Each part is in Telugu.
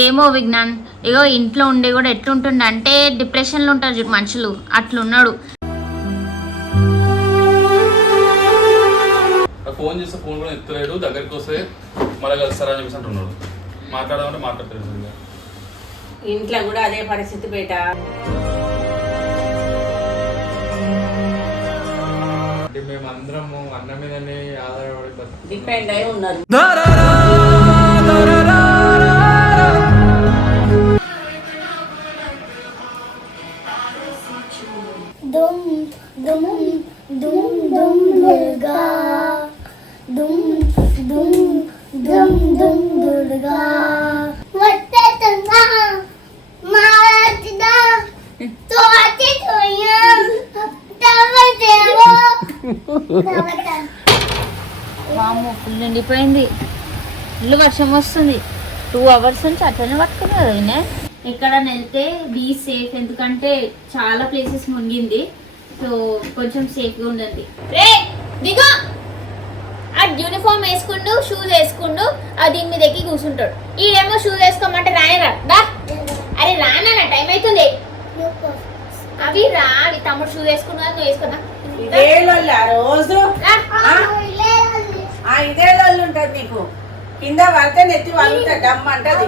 ఏమో విజ్ఞాన్, ఇగో ఇంట్లో ఉండి కూడా ఎట్లుంటుండే అంటే డిప్రెషన్లో ఉంటారు చూడు మనుషులు, అట్లున్నాడు. ఫోన్ చేస్తే ఫోన్ కూడా ఎత్తలేడు, దగ్గరికి వస్తే మళ్ళీ కలుస్తారా అని చెప్పేసి అంటున్నాడు. మాట్లాడమంటే మాట్లాడలేదు. ఇంట్లో కూడా అదే పరిస్థితి బేట. మేమందరము అన్న మీదనే ఆధారపడి డిపెండ్ అయి ఉన్నారు. వామ్మో, ఫుల్ నిండిపోయింది. ఇల్లు వర్షం వస్తుంది. 2 hours నుంచి అట్లనే పట్టుకుని కదా. ఎక్కడ వెళ్తే బీ సేఫ్, ఎందుకంటే చాలా ప్లేసెస్ మునిగింది. సో కొంచెం సేఫ్గా ఉండండి. రే దిగో, ఆ యూనిఫామ్ వేసుకుంటూ షూస్ వేసుకుంటూ దీని మీద ఎక్కి కూర్చుంటాడు. ఈడేమో షూస్ వేసుకోమంటే రాయరా. దా అరే రానా, టైం అవుతుంది. అవి రా, అవి తమ్ముడు షూస్ వేసుకున్నా, నువ్వు వేసుకున్నా. రోజు ఇదే వాళ్ళు ఉంటది నీకు. కింద పడితే నెత్తి వాళ్ళుతా డమ్ అంటది.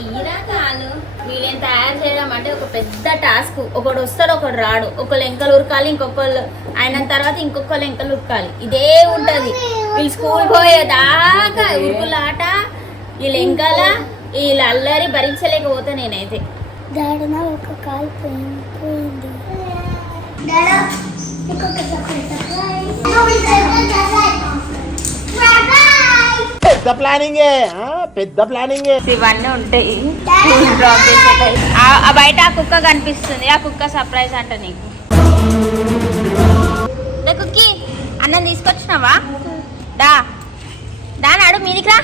ఎయ్యిరా కాలు. వీళ్ళని తయారు చేయడం అంటే ఒక పెద్ద టాస్క్. ఒకడు వస్తాడు, ఒకడు రాడు. ఒకళ్ళు ఎంకలు ఉరకాలి, ఇంకొకళ్ళు అయిన తర్వాత ఇంకొకళ్ళు ఎంకలు ఉరకాలి. ఇదే ఉంటది. వీళ్ళు స్కూల్ పోయేదాకా ఉరుకులాట, వీళ్ళు ఎంకల, వీళ్ళు అల్లరి భరించలేకపోతే నేనైతే. ఒక కాలు పోయింది. పెద్ద ప్లానింగ్ ఇవన్నీ ఉంటాయి. బయట ఆ కుక్క కనిపిస్తుంది, ఆ కుక్క సర్ప్రైజ్ అంట నీకు. కుక్కి అన్నం తీసుకొచ్చినావా? దా దా నాడు మీదికి రా.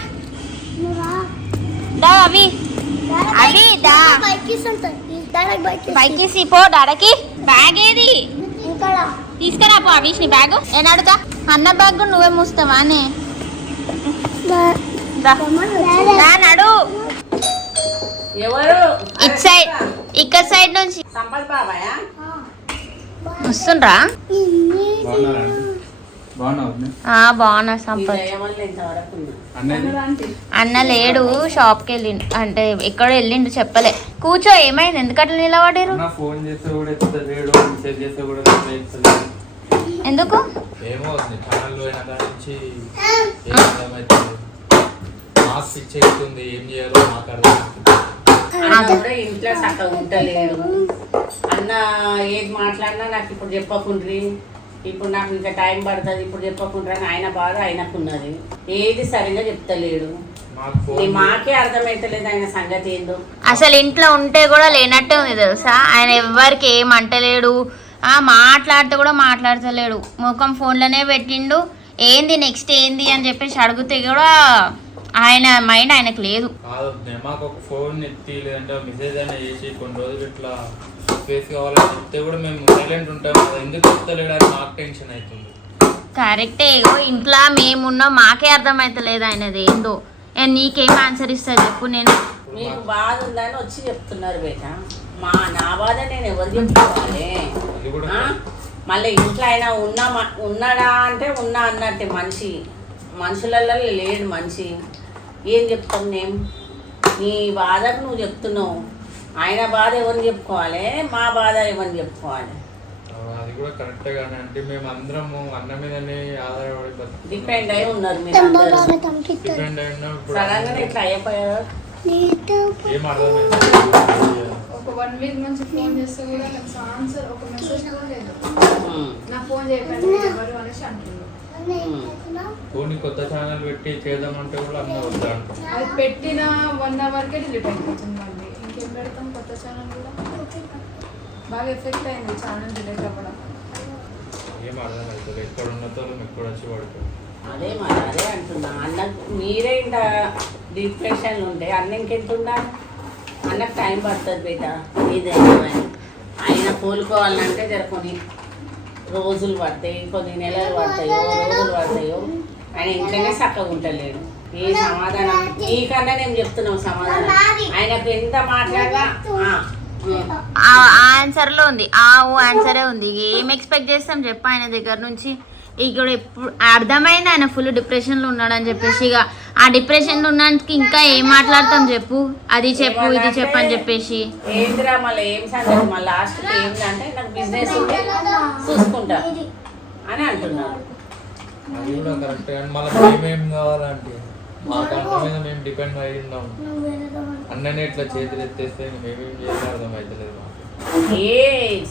దా అవి అవి దా బైక్ తీసి పో. డాడకి బ్యాగ్ ఏది తీసుకురా పో. అవిష్ని బ్యాగ్ ఏనాడుతా? అన్న బ్యాగ్ నువ్వే మూస్తావా అని నాడు. ఎవరు ఇట్ సైడ్, ఇక్కడ సైడ్ నుంచి సంపత్ బాబాయా వస్తుండ్రా? బాగున్నా సంపత్. అన్న లేడు, షాప్కి వెళ్ళిండు. అంటే ఎక్కడో వెళ్ళిండు, చెప్పలే. కూర్చో, ఏమైంది? ఎందుకట్లా నిలబడారు? ఎందుకు? ఇంట్లో చక్కగా ఉంటలేడు. అన్న ఏది మాట్లాడినా నాకు ఇప్పుడు చెప్పకుండ్రి, ఇప్పుడు నాకు ఇంకా టైం పడుతుంది, ఇప్పుడు చెప్పకుండా ఆయన బాధ ఆయనకున్నది. ఏది సరిగా చెప్తలేడు. మాకే అర్థమైతలేదు ఆయన సంగతి ఏందో. అసలు ఇంట్లో ఉంటే కూడా లేనట్టే ఉంది తెలుసా. ఆయన ఎవ్వరికి ఏం అంటలేడు, మాట్లాడితే కూడా మాట్లాడతలేడు. ముఖం ఫోన్లోనే పెట్టిండు. ఏంది నెక్స్ట్ ఏంది అని చెప్పేసి అడిగితే కూడా ఆయన మైండ్ ఆయనకు లేదు. మాకు ఒక ఫోన్ ఎత్తి లేదంటే మెసేజ్ అయినా చేసి కొన్ని రోజులు ఇట్లా స్పేస్ కావాలని చెప్తే కూడా మేము సైలెంట్ ఉంటాం. ఎందుకు చెప్తలేడు మాకు టెన్షన్ అవుతుంది. కరెక్టే. ఇంట్లో మేమున్నాం, మాకే అర్థమవుతలేదు ఆయనది ఏందో. నీకేం ఆన్సర్ ఇస్తా చెప్పు. నేను మీకు బాధ ఉందని వచ్చి చెప్తున్నారు బేట. నా బాధ నేను ఎవరు చెప్పుకోవాలి? మళ్ళీ ఇంట్లో అయినా ఉన్నాడా అంటే ఉన్నా అన్నట్టే. మనుషులలో లేడు మనిషి. ఏం చెప్తాం నేను? నీ బాధకు నువ్వు చెప్తున్నావు. ఆయన బాధ ఎవరిని చెప్పుకోవాలి, మా బాధ ఎవరిని చెప్పుకోవాలి? అది కూడా కరెక్టే కానీ అంటే మేము అందరము అన్న మీదనే ఆధారపడి డిపెండ్ అయి ఉన్నారు. మీరు సడన్గా ఇట్లా అయిపోయారు. ఏం అర్థమైంది? ఒక 1 week నుంచి ఫోన్ చేస్తే కూడా నాకు ఆన్సర్, ఒక మెసేజ్ కూడా లేదు. నా ఫోన్ చేయకండి ఎవరు అనేసి అంటున్నారు. ఫోన్ కొత్త ఛానల్ పెట్టి చేద్దామంటే కూడా అన్న వద్దా అంటారు. అది పెట్టిన 1 hourకే డిలీట్ అయిపోతుంది. మళ్ళీ ఇంకేం పెడతాం? కొత్త ఛానల్ కూడా బాగా ఎఫెక్ట్ అయింది ఛానల్ డిలీట్ అవ్వడం. ఏం అర్థం అవుతుంది? ఎక్కడ ఉన్నతో ఎక్కడ వచ్చి పడుతుంది. అదే మరి అదే అంటున్నా. అన్న మీరే ఇంత డిప్రెషన్లు ఉంటే అన్న ఇంకెంత ఉండాలి? అన్నకు టైం పడుతుంది బేట. ఏదైనా ఆయన కోలుకోవాలంటే కొన్ని రోజులు పడతాయి, కొన్ని నెలలు పడతాయో, రోజులు పడతాయో. ఆయన ఇంట్లోనే చక్కగా ఉంటలేడు. ఏ సమాధానం నీకన్నా నేను చెప్తున్నావు సమాధానం. ఆయనకు ఎంత మాట్లాడినా ఆన్సర్ లో ఉంది, ఆ ఓ ఆన్సరే ఉంది. ఏం ఎక్స్పెక్ట్ చేస్తాం చెప్పు ఆయన దగ్గర నుంచి. ఇక్కడ ఎప్పుడు అర్థమైంది ఆయన ఫుల్ డిప్రెషన్ లో ఉన్నాడని చెప్పేసి. ఇక ఆ డిప్రెషన్ లో ఉన్నందుకు ఇంకా ఏం మాట్లాడతాం చెప్పు, అది చెప్పు ఇది చెప్పు అని చెప్పేసి. ఏందిరా మళ్ళీ ఏం సంగతి మళ్ళీ లాస్ట్ ఏంటంటే నాకు బిజినెస్ ఉంది చూసుకుంటా అని అంటున్నారు. అది కూడా కరెక్ట్. కానీ మళ్ళీ మేమేం కావాలంటే మాకు అన్న మీద మేము డిపెండ్ అయి ఉన్నాం. అన్ననే ఇట్లా చేతులు ఎత్తేస్తే మేమేం చేయాలి అర్థం అవుతలేదు మాకు. ఏ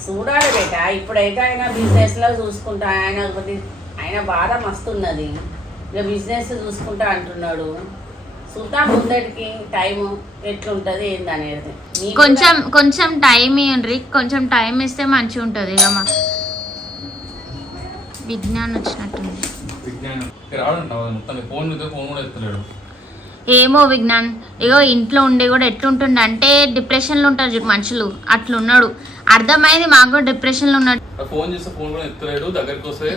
చూడాలి బేట, ఇప్పుడైతే ఆయన బిజినెస్ లో చూసుకుంటా, ఆయన బాధ మస్తున్నది. ఇక బిజినెస్ చూసుకుంటా అంటున్నాడు. చూద్దాం ముందటికి టైం ఎట్లుంటది ఏందనేది. కొంచెం టైం ఇవ్వండి, కొంచెం టైం ఇస్తే మంచిగా ఉంటుంది. ఇక మా విజ్ఞానం వచ్చినట్టుంది. ఏమో విజ్ఞాన్, ఇగో ఇంట్లో ఉండి కూడా ఎట్లుంటుండే అంటే డిప్రెషన్లో ఉంటారు చూడు మనుషులు, అట్లున్నాడు. అర్థమైంది మాకు కూడా డిప్రెషన్లో ఉన్నాడు. ఫోన్ చేస్తే ఫోన్ కూడా ఎత్తలేడు, దగ్గరికి వస్తే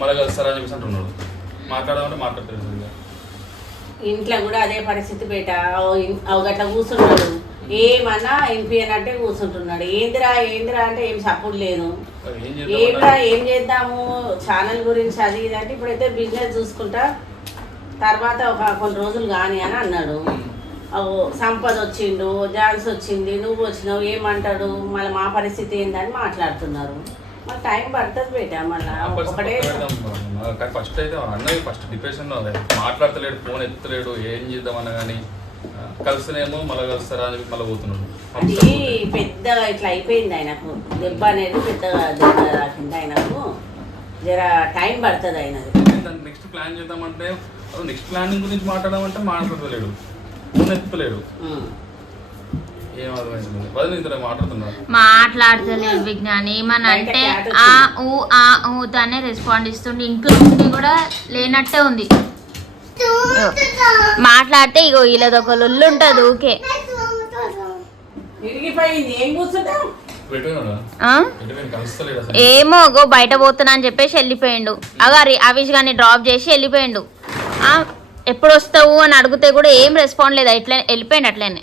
మళ్ళీ కలుస్తారా అని చెప్పేసి అంటున్నాడు. మాట్లాడమంటే మాట్లాడతాడు. ఇంట్లో కూడా అదే పరిస్థితి బేట. గట్లా కూర్చుంటాడు, ఏమన్నా వినిపించనట్టే కూర్చుంటున్నాడు. ఏందిరా అంటే ఏం సపోర్ట్ లేదు. ఏం చేద్దాము ఛానల్ గురించి అది ఇది అంటే ఇప్పుడైతే బిజినెస్ చూసుకుంటా తర్వాత ఒక కొన్ని రోజులు కానీ అని అన్నాడు. సంపద వచ్చిండు, జాన్స్ వచ్చింది, నువ్వు వచ్చినావు ఏమంటాడు, మళ్ళీ మా పరిస్థితి ఏందని మాట్లాడుతున్నారు. మళ్ళీ టైం పడుతుంది బేట. మళ్ళీ ఒకటే ఫస్ట్ అయితే అన్నది ఫస్ట్ డిప్రెషన్లో మాట్లాడతలేడు, ఫోన్ ఎత్తలేడు, ఏం చేద్దామన్నా కానీ కలిసినేమో మళ్ళీ కలుస్తారా అని మళ్ళీ పోతున్నాడు. అది పెద్దగా ఇట్లా అయిపోయింది ఆయనకు. దెబ్బ అనేది పెద్దగా దెబ్బ రాకింది ఆయనకు. జర టైం పడుతుంది ఆయనది. నెక్స్ట్ ప్లాన్ చేద్దామంటే నెక్స్ట్ ప్లానింగ్ గురించి మాట్లాడమంటే మాట్లాడలేడు, ఫోన్ ఎత్తలేడు. ఏం అర్థమైంది మాట్లాడతలేడు విజ్ఞాన్. ఏమని అంటే ఊతానే రెస్పాండ్ ఇస్తుండే. ఇంట్లో ఉండి కూడా లేనట్టే ఉంది. మాట్లాడితే ఇగో వీళ్ళది ఒక లొల్లు ఉంటుంది ఊకే. ఏమో గో బయట పోతున్నా అని చెప్పేసి వెళ్ళిపోయిండు. అగారి అవిష్ గారిని డ్రాప్ చేసి వెళ్ళిపోయిండు. ఎప్పుడు వస్తావు అని అడిగితే కూడా ఏం రెస్పాండ్ లేదు, ఇట్లా వెళ్ళిపోయిండు అట్లనే.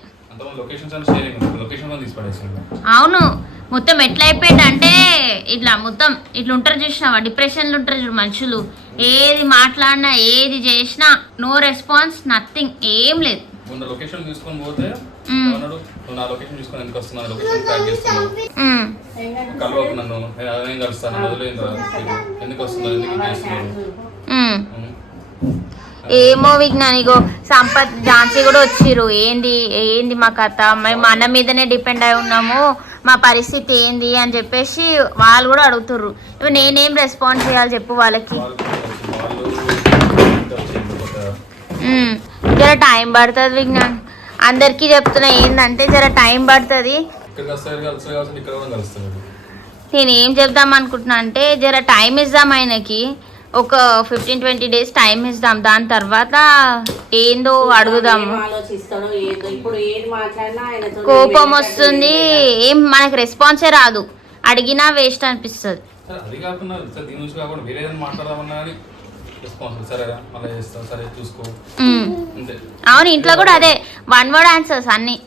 అవును, మొత్తం ఎట్లా అయిపోయింది అంటే ఇట్లా మొత్తం ఇట్లా ఉంటారు చూసినావా, డిప్రెషన్లు ఉంటారు చూడు మనుషులు. ఏది మాట్లాడినా ఏది చేసినా నో రెస్పాన్స్, నథింగ్, ఏం లేదు. లొకేషన్ తీసుకొని పోతే నా లొకేషన్ తీసుకొని ఎందుకు వస్తున్నా, లొకేషన్ ట్రాక్ చేస్తున్నాను, కలవకు నన్ను, నేను అదేం కలుస్తాను, వదిలేదు ఎందుకు వస్తున్నా, ఎందుకు చేస్తున్నాను. ఏమో విజ్ఞానిగో సంపత్ ఝాన్సీ కూడా వచ్చిర్రు. ఏంది మా కథ, మేము మన మీదనే డిపెండ్ అయి ఉన్నాము, మా పరిస్థితి ఏంది అని చెప్పేసి వాళ్ళు కూడా అడుగుతుర్రు. ఇప్పుడు నేనేం రెస్పాన్స్ చేయాలి చెప్పు వాళ్ళకి. జర టైం పడుతుంది విజ్ఞాన్, అందరికీ చెప్తున్నా ఏంటంటే జర టైం పడుతుంది. నేనేం చెప్దాం అనుకుంటున్నా అంటే జర టైం ఇద్దాం ఆయనకి, ఒక 15-20 days టైం ఇద్దాం. దాని తర్వాత ఏందో అడుగుదాము. కోపం వస్తుంది, ఏం మనకు రెస్పాన్సే రాదు, అడిగినా వేస్ట్ అనిపిస్తుంది. అవును, ఇంట్లో కూడా అదే 1 word ఆన్సర్స్ అన్ని.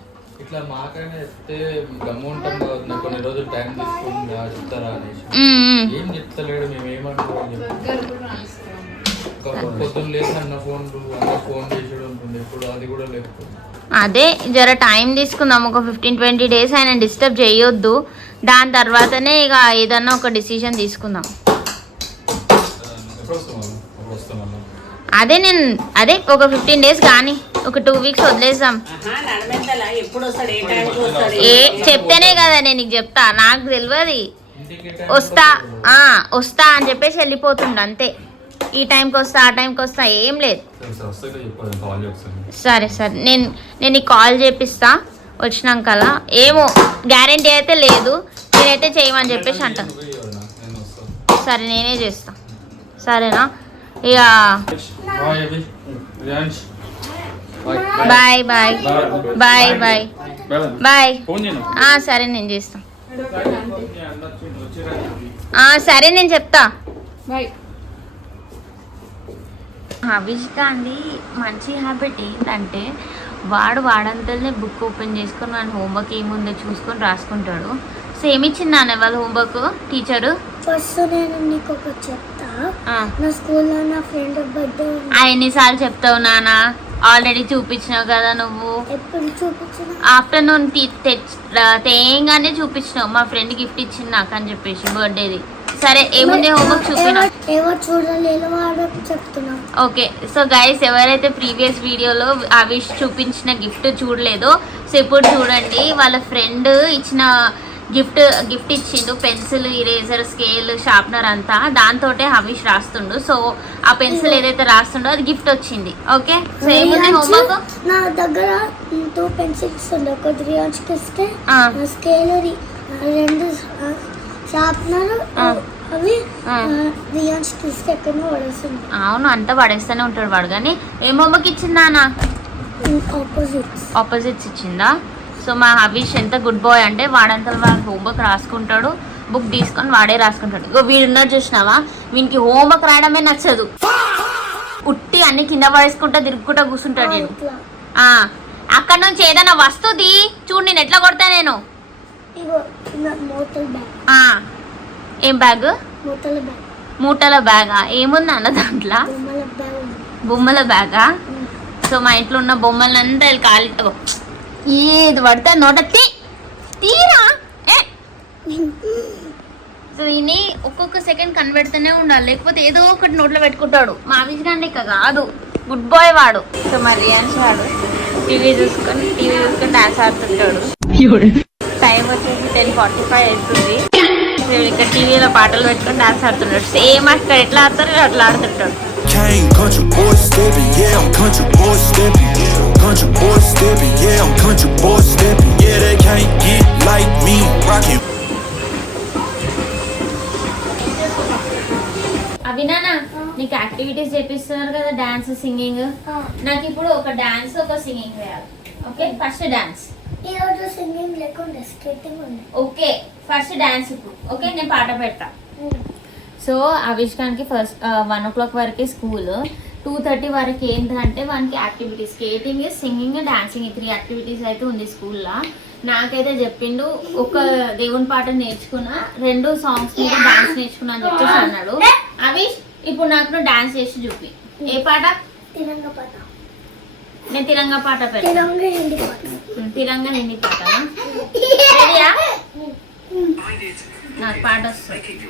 ఇట్లా మాకైనా చెప్తే గమ్ము ఉంటాం కదా, కొన్ని రోజులు టైం తీసుకుంటా చెప్తారా అనేసి. ఏం చెప్తలేడు, మేము ఏమంటాం పొద్దున్న లేదు అన్న ఫోన్ చేసాడు ఉంటుంది, ఇప్పుడు అది కూడా లేకపోతే. అదే జర టైం తీసుకుందాం, ఒక 15-20 days ఆయన డిస్టర్బ్ చేయొద్దు. దాని తర్వాతనే ఇక ఏదన్నా ఒక డిసిషన్ తీసుకుందాం. అదే ఒక 15 days కానీ ఒక 2 weeks వదిలేసాం. చెప్తేనే కదా నేను నీకు చెప్తా, నాకు తెలియదు. వస్తా అని చెప్పేసి వెళ్ళిపోతుండ అంతే. ఈ టైంకి వస్తా ఆ టైంకి వస్తా ఏం లేదు. సరే నేను నీకు కాల్ చేపిస్తా వచ్చినాకలా. ఏమో గ్యారంటీ అయితే లేదు, నేనైతే చేయమని చెప్పేసి అంటా. సరే నేనే చేస్తా, సరేనా? ఇక bye bye bye bye bye. సరే నేను చేస్తా. సరే నేను చెప్తా. బాయ్. అవిష్కాంది మంచి హ్యాబిట్ ఏంటంటే వాడంతలనే బుక్ ఓపెన్ చేసుకొని మన హోంవర్క్ ఏముందో చూసుకొని రాసుకుంటాడు. సో ఏమి ఇచ్చింది నాన్న వాళ్ళ హోంవర్క్ టీచరు? ఫస్ట్ నేను నీకు ఒకటి చెప్తా. నా స్కూల్లో నా ఫ్రెండ్ బర్త్డే ఉంది. ఎన్నిసార్లు చెప్తావు నాన్న? ఆల్రెడీ చూపించినావు కదా నువ్వు. ఎప్పుడు చూపించిన? ఆఫ్టర్నూన్ తేయంగానే చూపించినావు, మా ఫ్రెండ్ గిఫ్ట్ ఇచ్చింది నాకు అని చెప్పేసి బర్త్డేది. సరే ఏముంది హోంవర్క్ చూపినా? ఎవరు చూడలేదు వాడు చెప్తున్నా. ఓకే సో గైస్, ఎవరైతే ప్రీవియస్ వీడియోలో అవిష్ చూపించిన గిఫ్ట్ చూడలేదో సో ఇప్పుడు చూడండి. వాళ్ళ ఫ్రెండ్ ఇచ్చిన గిఫ్ట్ ఇచ్చిండు. పెన్సిల్, ఇరేజర్, స్కేల్, షార్ప్నర్ అంతా దాంతో హవిష్ రాస్తుండు. సో ఆ పెన్సిల్ ఏదైతే రాస్తుండో అది గిఫ్ట్ వచ్చింది. ఓకే సో ఏముంది హోంవర్క్? నా దగ్గర 2 పెన్సిల్స్ ఉండే, ఒకటి రియాన్స్కి ఇస్తే స్కేల్, 2 షార్ప్నర్ అవి రియాన్స్కి ఇస్తే ఎక్కడో పడేస్తుంది. అవును, అంతా పడేస్తూనే ఉంటాడు వాడు. కానీ ఏం హోంవర్క్ ఇచ్చిందా అన్న? ఆపోజిట్స్ ఇచ్చిందా? సో మా హవిష్ ఎంత గుడ్ బాయ్ అంటే వాడంతా వాడు హోంవర్క్ రాసుకుంటాడు, బుక్ తీసుకొని వాడే రాసుకుంటాడు. ఇగో వీడున్నారు చూసినావా, వీనికి హోంవర్క్ రాయడమే నచ్చదు. ఉట్టి అన్ని కింద పడేసుకుంటా తిరుగుకుంటా కూర్చుంటాడు నేను. అక్కడ నుంచి ఏదైనా వస్తుంది చూడు, నేను ఎట్లా కొడతా నేను. ఏం బ్యాగ్? మూటల బ్యాగా? ఏముంది అన్న దాంట్లో? బొమ్మల బ్యాగా? సో మా ఇంట్లో ఉన్న బొమ్మలంతా కాలిట్టగో ఏది పడితే నోట తీరా. సో ఈయన ఒక్కొక్క సెకండ్ కనిపెడుతూనే ఉండాలి, లేకపోతే ఏదో ఒకటి నోట్లో పెట్టుకుంటాడు. మా విజయాన్ని ఇక కాదు, గుడ్ బాయ్ వాడు. సో మా రియాన్స్ వాడు టీవీ చూసుకొని డాన్స్ ఆడుతుంటాడు. టైం వచ్చేసి 10:45 అవుతుంది. ఇక్కడ టీవీలో పాటలు పెట్టుకొని డాన్స్ ఆడుతుంటాడు. సేమ్ అక్కడ ఎట్లా ఆడతారో అట్లా ఆడుతుంటాడు. Country boy stepping, yeah, I'm country boy stepping. Country boy stepping, yeah, I'm country boy stepping. Yeah, they can't get like me, rockin'. అవినానా, నీకు యాక్టివిటీస్ చేపిస్తున్నారు కదా, డాన్స్, సింగింగ్. నాకు ఇప్పుడు ఒక డాన్స్ ఒక సింగింగ్ వేయాలి. Okay, first dance. ఈరోజు సింగింగ్ లేకుండా స్కేటింగ్ ఉంది. ఓకే, ఫస్ట్ డాన్స్ ఇప్పుడు. ఓకే, నేను పాట పెడతా. సో అవిష్కానికి ఫస్ట్ 1 o'clock వరకే స్కూల్. 2:30 వరకు ఏంటంటే వానికి activities, skating, singing, dancing, 3 activities అయితే ఉంది స్కూల్లో. నాకైతే చెప్పిండు ఒక దేవుని పాట నేర్చుకున్నా, 2 సాంగ్స్ మీద డాన్స్ నేర్చుకున్నా అని చెప్పేసి అన్నాడు. అవిష్ ఇప్పుడు నాకు డాన్స్ చేసి చూపి. ఏ పాట? తిరంగా పాట. నేను తిరంగా పాట పెడతా. తిరంగా హిందీ పాట. రెడీయా? నాకు పాట వస్తుంది.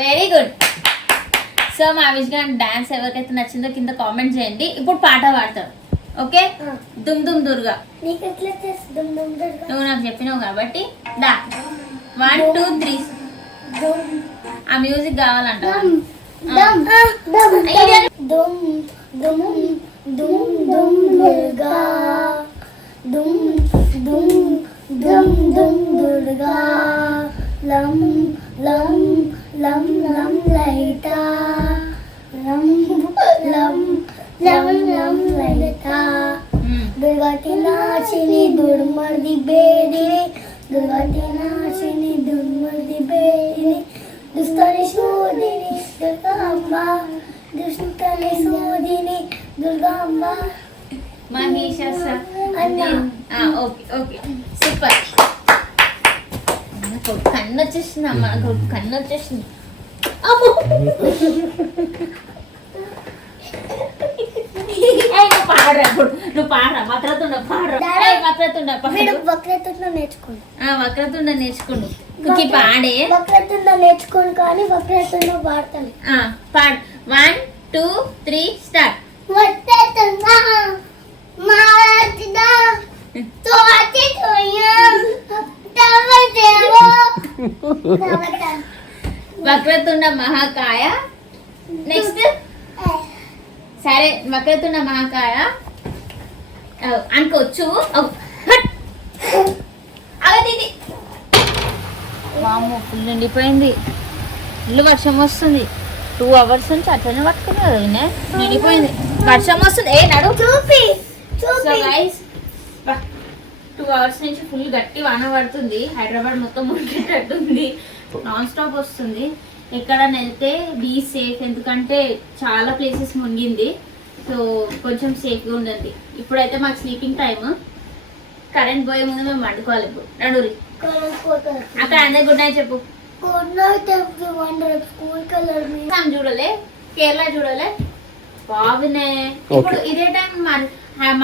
Very good. సో మా విజయ్ డాన్స్ ఎవరికైతే నచ్చిందో కింద కామెంట్ చేయండి. ఇప్పుడు పాట పాడతాడు. ఓకే, దుమ్ దుమ్ దుర్గా. నువ్వు నాకు చెప్పినావు కాబట్టి దా 1 2 3. ఆ మ్యూజిక్ కావాలంట. లం లం లం లం లైటా, లం లం లం లం లైటా. దుర్గతి నాశిని దుర్మర్ది బేదిని, దుర్గతి నాశిని దుర్మర్ది బేదిని, దుస్తని శోధిని దుర్గాంబ, దుష్టని శోధిని Durgamba. Mahesh okay okay super. కన్ను వచ్చేసింది అమ్మ, కన్ను వచ్చేసింది. నువ్వు పాడరా, వక్రతుండ పాడరా. వక్రతుండ నేర్చుకోండి. వక్రతుండ నేర్చుకోండి. పాడే వక్రతుండ నేర్చుకోండి కానీ వక్రతుండ పాడతాను. పాడు. 1 2 3 స్టార్ట్. వక్రతుండ వక్రతుండ మహాకాయ. నెక్స్ట్ సరే వక్రతుండ మహాకాయ అనుకోవచ్చు. అగది వాము ఫుల్ నిండిపోయింది. ఫుల్ వర్షం వస్తుంది. 2 hours నుంచి అట్లనే పట్టుకుని కదా నిండిపోయింది. వర్షం వస్తుంది. ఏ నడు చూపి. సో గైస్ 2 hours నుంచి ఫుల్ గట్టి వాన పడుతుంది. హైదరాబాద్ మొత్తం మునిగేటట్టుంది. నాన్ స్టాప్ వస్తుంది. ఎక్కడైనా వెళ్తే బీ సేఫ్, ఎందుకంటే చాలా ప్లేసెస్ మునిగింది. సో కొంచెం సేఫ్గా ఉండండి. ఇప్పుడైతే మాకు స్లీపింగ్ టైమ్. కరెంట్ పోయే ముందు మేము వండుకోవాలి. ఇప్పుడు నడురి అక్కడ అందరు గుడ్ నైట్ చెప్పు. Good night everyone. School colour చూడలే, కేరళ చూడలే. బాగునే. ఇప్పుడు ఇదే టైం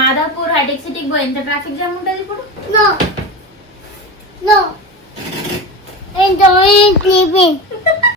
మాదాపూర్ హైటెక్ సిటీకి పోయి ఎంత ట్రాఫిక్ జామ్ ఉంటుంది ఇప్పుడు. No. Enjoying sleeping.